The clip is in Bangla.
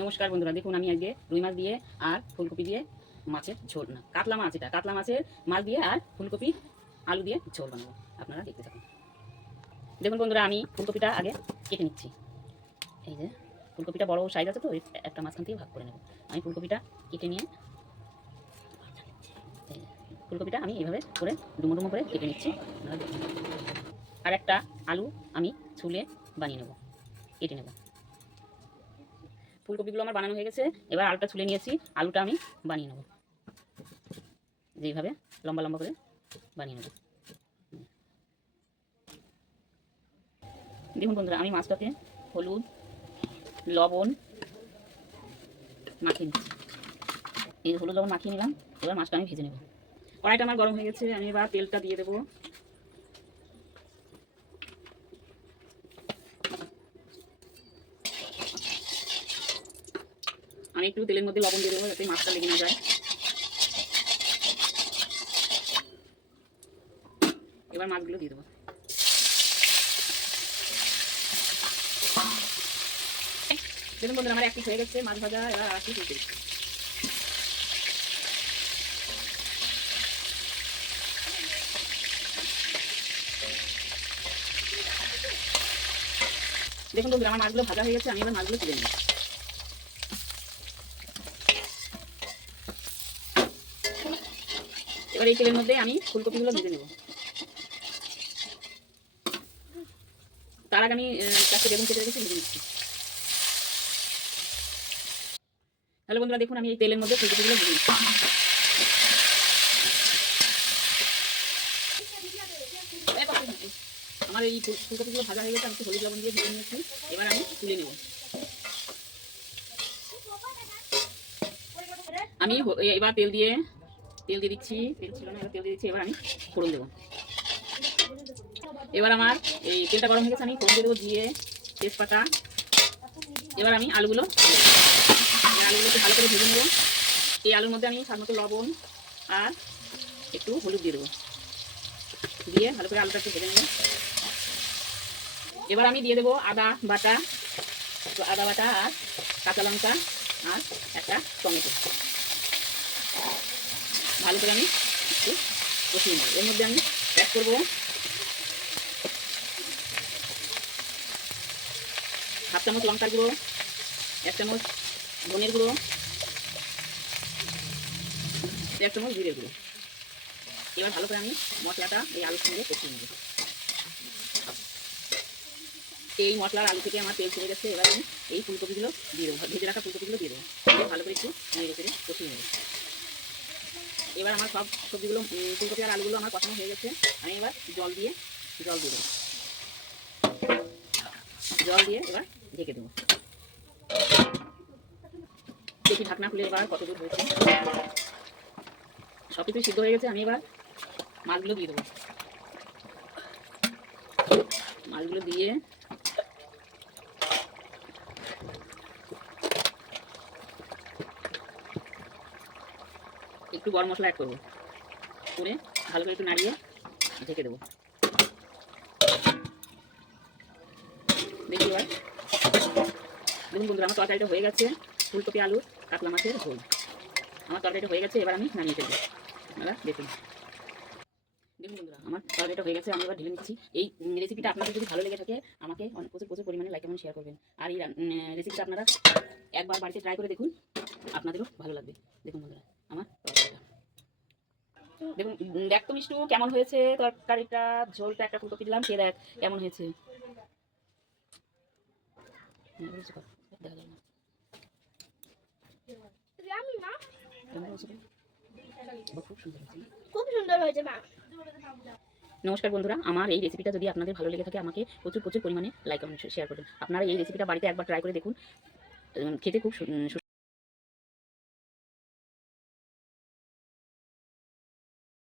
নমস্কার বন্ধুরা, দেখুন আমি আজকে রুই মাছ দিয়ে আর ফুলকপি দিয়ে মাছের ঝোল, না কাতলা মাছ, এটা কাতলা মাছের মাছ দিয়ে আর ফুলকপি আলু দিয়ে ঝোল বানাবো। আপনারা দেখতে থাকুন। দেখুন বন্ধুরা, আমি ফুলকপিটা আগে কেটে নিচ্ছি। এই যে ফুলকপিটা বড় সাইজ আছে, তো একটা মাঝখান থেকে ভাগ করে নেব। আমি ফুলকপিটা কেটে নিয়ে ফুলকপিটা আমি এইভাবে করে ডুমো ডুমো করে কেটে নিচ্ছি। আপনারা দেখুন। আর একটা আলু আমি ছুলে বানিয়ে নেব, কেটে নেব। ফুলকপিগুলো আমার বানানো হয়ে গেছে, এবার আলুটা ছুলে নিয়েছি, আলুটা আমি বানিয়ে নেব যেইভাবে লম্বা লম্বা করে বানিয়ে নেব। দেখুন বন্ধুরা, আমি মাছটাতে হলুদ লবণ মাখিয়ে নিচ্ছি। এই হলুদ লবণ মাখিয়ে নিলাম, এবার মাছটা আমি ভেজে নেব। কড়াইটা আমার গরম হয়ে গেছে, আমি এবার তেলটা দিয়ে দেবো। আমি একটু তেলের মধ্যে লবণ দিয়ে দেবো যাতে মাছটা লেগে না যায়। এবার মাছগুলো দিয়ে দেবো। দেখুন বন্ধুরা, আমার এক পিস হয়ে গেছে মাছ ভাজা, এবার আর কি দিচ্ছি। দেখুন বন্ধুরা, আমার মাছগুলো ভাজা হয়ে গেছে, আমি এবার মাছগুলো তুলে নেব। এবার এই তেলের মধ্যে আমি ফুলকপিগুলো ভেজে নেব। তার আগে আমি চারটে বেগুন কেটে রেখেছি, ভেজে নিচ্ছি। হ্যালো বন্ধুরা, দেখুন আমি এই তেলের মধ্যে ফুলকপিগুলো ভেজে নিচ্ছি। আমার এই ফুলকপিগুলো ভাজা হয়ে গেছে, আমি একটু হলুদ লবণ দিয়ে ভেজে নিয়েছি। এবার আমি তুলে নেব। আমি এবার তেল দিয়ে দিচ্ছি। তেল ছিল না, এবার তেল দিয়ে দিচ্ছি। এবার আমি ফোড়ন দেবো। এবার আমার এই তেলটা গরম হয়ে গেছে, আমি ফোড়ন দিয়ে দেবো দিয়ে তেজপাতা। এবার আমি আলুগুলো একটু ভালো করে ভেজে নেব। এই আলুর মধ্যে আমি স্বাদ মতো লবণ আর একটু হলুদ দিয়ে দেবো, দিয়ে ভালো করে আলুটা একটু ভেজে নেব। এবার আমি দিয়ে দেবো আদা বাটা, আদা বাটা আর কাঁচা লঙ্কা আর একটা টমেটো। ভালো করে আমি একটু কষিয়ে নেব। এর মধ্যে আমি অ্যাড করবো হাফ চামচ লঙ্কার গুঁড়ো, 1 চামচ ধনের গুঁড়ো, 1 চামচ জিরের গুঁড়ো। এবার ভালো করে আমি মশলাটা এই আলুর সঙ্গে কষিয়ে নেব। এই মশলার আলু থেকে আমার তেল ছেড়ে গেছে, এবার আমি এই ফুলকপিগুলো দিয়ে দেবো, ভেজে রাখা ফুলকপিগুলো দিয়ে দেবো। ভালো করে একটু নেড়ে চেড়ে কষিয়ে নেব। এবার আমার সব সবজিগুলো ফুলকপি আর আলুগুলো আমার কষানো হয়ে গেছে, আমি এবার জল দিয়ে দেবো। জল দিয়ে এবার ঢেকে দেবো। দেখি ঢাকনা খুলে এবার কত দূর হয়েছে। সব কিছু সিদ্ধ হয়ে গেছে, আমি এবার মাছগুলো দিয়ে দেবো। মাছগুলো দিয়ে একটু গরম মশলা অ্যাড করবো, করে ভালো করে একটু নাড়িয়ে ঢেকে দেবো। দেখি এবার দেখুন বন্ধুরা, আমার তরকারিটা হয়ে গেছে, ফুলকপি আলু কাতলা মাছের ঝোল। আমার তরকারিটা হয়ে গেছে, এবার আমি নামিয়ে ফেলবো। আপনারা দেখুন। দেখুন বন্ধুরা, আমার তরকারিটা হয়ে গেছে, আমি এবার ঢেলে নিচ্ছি। এই রেসিপিটা আপনাদের যদি ভালো লেগে থাকে আমাকে প্রচুর পরিমাণে লাইক এবং শেয়ার করবেন। আর এই রেসিপিটা আপনারা একবার বাড়িতে ট্রাই করে দেখুন, আপনাদেরও ভালো লাগবে। দেখুন বন্ধুরা, আমার তরকারিটা দেখুন। দেখ তো মিষ্টু, কেমন হয়েছে তরকারিটা? ঝোলটা একটা ফুলকপি দিলাম, খেয়ে দেখ কেমন হয়েছে। দেখা যায় না। খুব সুন্দর হয়েছে মা। নমস্কার বন্ধুরা, আমার এই রেসিপিটা যদি আপনাদের ভালো লেগে থাকে আমাকে প্রচুর পরিমাণে লাইক এবং শেয়ার করবেন। আপনারা এই রেসিপিটা বাড়িতে একবার ট্রাই করে দেখুন, খেতে খুব